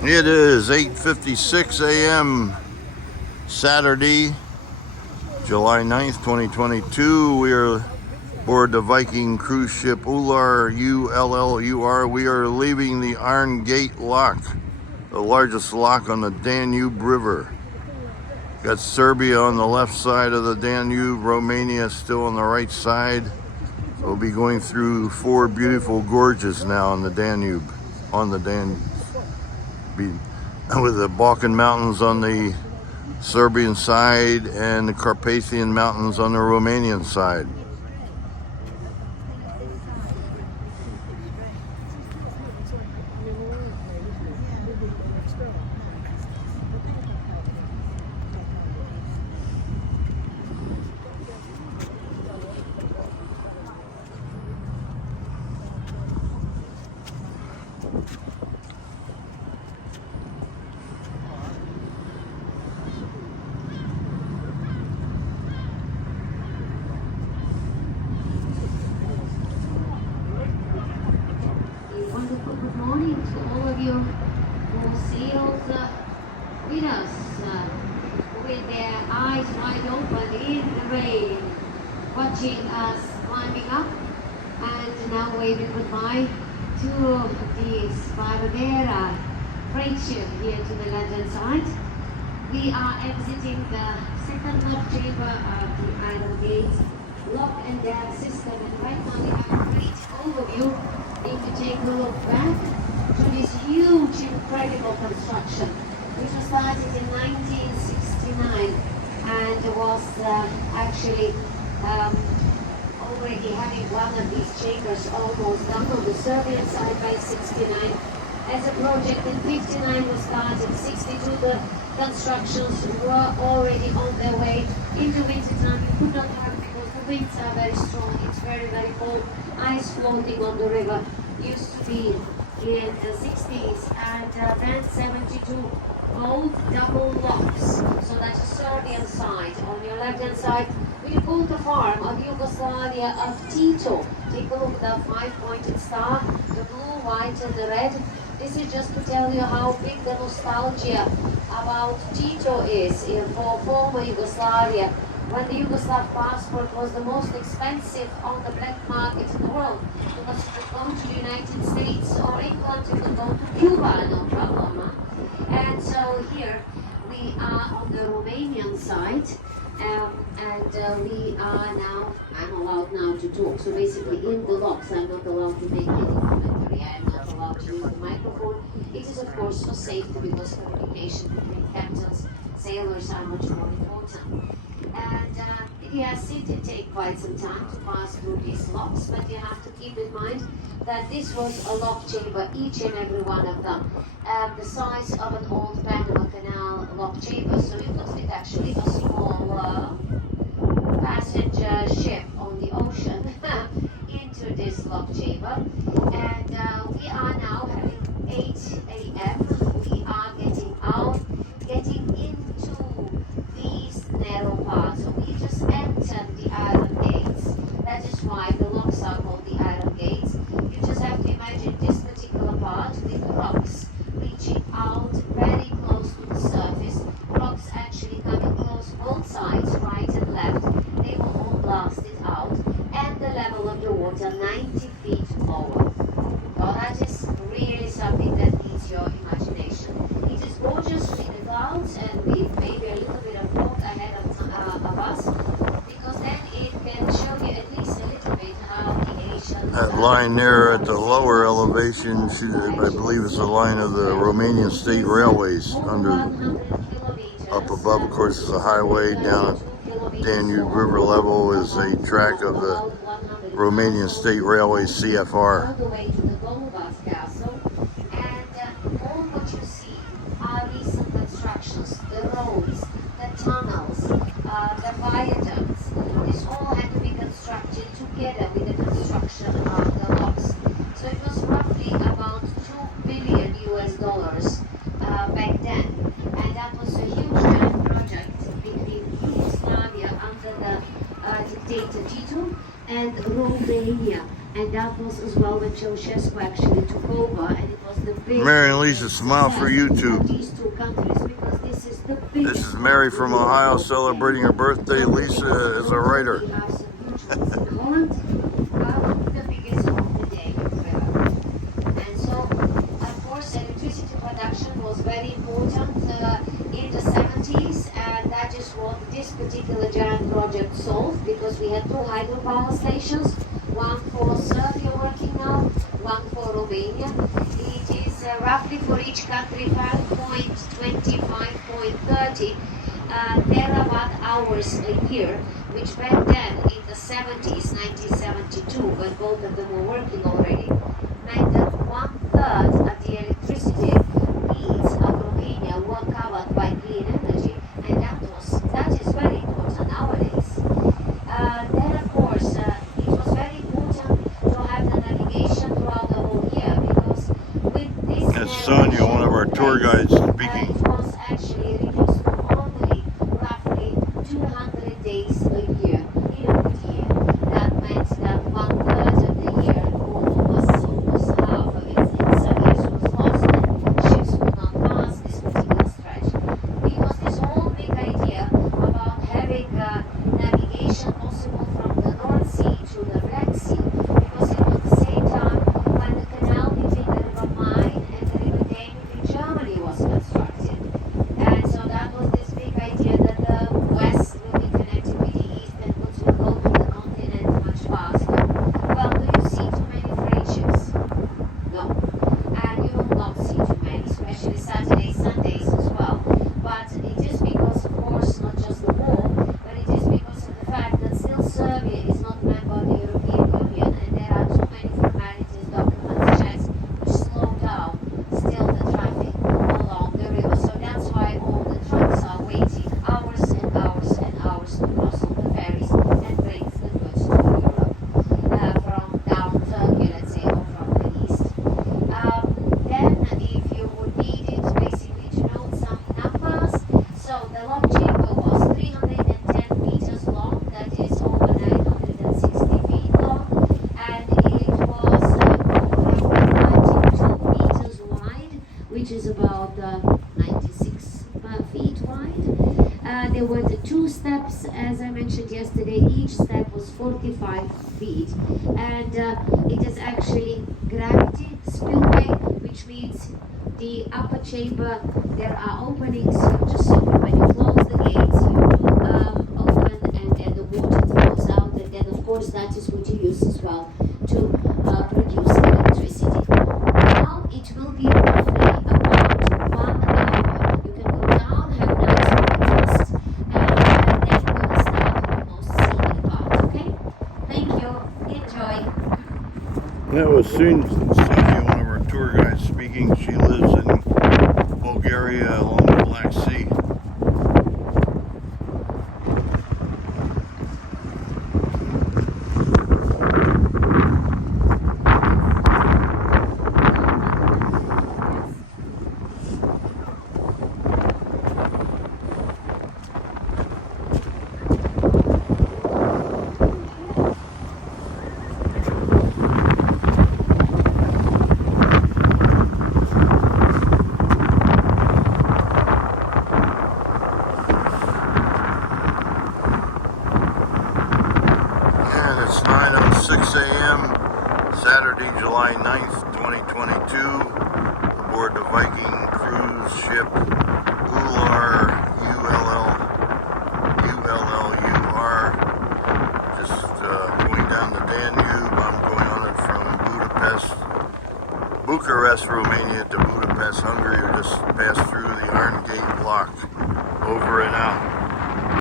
It is 8:56 a.m. Saturday, July 9th, 2022. We are aboard the Viking cruise ship Ullur, U-L-L-U-R. We are leaving the Iron Gate Lock, the largest lock on the Danube River. Got Serbia on the left side of the Danube, Romania still on the right side. We'll be going through four beautiful gorges now on the Danube, with the Balkan Mountains on the Serbian side and the Carpathian Mountains on the Romanian side. Good morning to all of you who sailed with us with their eyes wide open in the rain, watching us climbing up and now waving goodbye to the Sparvera freight ship here to the London side. We are exiting the second lock chamber of the Iron Gate lock and gas system, and right now we have a great overview. If you take a look back to this huge, incredible construction, which was started in 1969 and was actually already having one of these chambers almost done on the Serbian side by 69. As a project in 59 was started, 62 the constructions were already on their way. Into winter time you could not have, because the winds are very strong, it's very, very cold. Ice floating on the river used to be in the 60s, and then 72, both double locks. So that's the Serbian side. On your left hand side, we built the farm of Yugoslavia of Tito. Take a look at the 5-pointed star, the blue, white and the red. This is just to tell you how big the nostalgia about Tito is for former Yugoslavia, when the Yugoslav passport was the most expensive on the black market in the world. Because you could go to the United States or England, you could go to Cuba, no problem. And so here we are on the Romanian side, and we are now, I'm allowed now to talk. So basically in the locks I'm not allowed to make any commentary, I'm not allowed to use the microphone. It is of course for safety, because communication between captains, sailors are much more important. And yes, it did take quite some time to pass through these locks, but you have to keep in mind that this was a lock chamber, each and every one of them, the size of an old Panama Canal lock chamber. So you could fit actually a small passenger ship on the ocean into this lock chamber. And we are now having 8 a.m. We are getting out, getting into these narrow parts. So we just entered the Iron Gates. That is why the locks are called the Iron Gates. You just have to imagine this particular part with rocks reaching out very close to the surface. Rocks actually coming close both sides, right and left. They were all blasted out. And the level of the water 90 feet lower. Well, that is really something that needs your imagination. It is gorgeous in the clouds, and with maybe a little bit of fog ahead of us, because then it can show you at least a little bit how the Asian... That line there at the lower elevation, I believe it's the line of the Romanian State Railways. Up above, of course, is a highway. Down at Danube River level is a track of the Romanian State Railways, CFR. All the way to the Golubas Castle, and all what you see are recent constructions, the roads, the tunnels, the viaducts. This all had to be constructed together with the construction of the locks. So it was roughly about $2 billion back then, and that was a huge project between Yugoslavia under the dictator Tito and Romania. And and that was as well when Ceausescu actually took over, and it was the big Mary and Lisa, smile for YouTube. of these two countries, because this is the biggest. This is Mary from Ohio celebrating her birthday. Lisa is a writer. We have some huge ones in Holland, the biggest of the Danube River. And so, of course, electricity production was very important in the 70s, and that is what this particular giant project solved, because we had two hydropower stations, one for Serbia working now, one for Romania. It is roughly for each country 5.25, 5.30 terawatt hours a year, which back then in the 70s, 1972, when both of them were working already, meant that 1/3 of the electricity needs of Romania were covered by clean energy, and that is very important nowadays. Then of course it was very important to have the navigation throughout the whole year, because with this That's Sonia, one of our tour guides, speaking. it was actually reduced to only roughly 200 days a year in a good year. That meant that 1/3 of the year, or almost half of its service was lost, and ships could not pass this particular stretch. It was this whole big idea about having navigation possible from the North Sea to the Black Sea, because it was the same time when the canal between the River Main and the River Danube in Germany was constructed. And so that was this big idea that the West will be connected with the East, and goods will go to the continent much faster. Well, do you see too many freight ships? No. And you will not see too many, especially Saturdays, Sundays as well. But it is because, of course, not just the war, but it is because of the fact that still Serbia is not a member of the European Union, and there are too many formalities, documents, checks, which slow down still the traffic along the river. So that's why all the trucks are waiting hours and hours and hours to cross on the ferries and bring the goods to Europe from down Turkey, let's say, or from the east. Then, if you would need it, basically to note some numbers. So the lock chamber was 310 meters long, that is over 960 feet long, and it was roughly 92 meters wide, which is about 96 feet wide. There were the two steps, as I mentioned yesterday. Each step was 45 feet, and it is actually gravity spillway, which means the upper chamber, there are openings. You just simply, when you close the gates, you do open, and then the water flows out, and then of course that is what you use as well to produce electricity. Now it will be roughly about 1 hour. You can go down, have a nice breakfast, and then we'll start the most scenic part. Okay? Thank you. Enjoy. That was Sonia, one of our tour guides, speaking. She lives in Bulgaria along the Black Sea. It's 9:06 a.m. Saturday, July 9th, 2022, aboard the Viking cruise ship Ullur, U-L-L-U-R, just going down the Danube. I'm going on it from Bucharest, Romania to Budapest, Hungary. We just passed through the Iron Gate block. Over and out.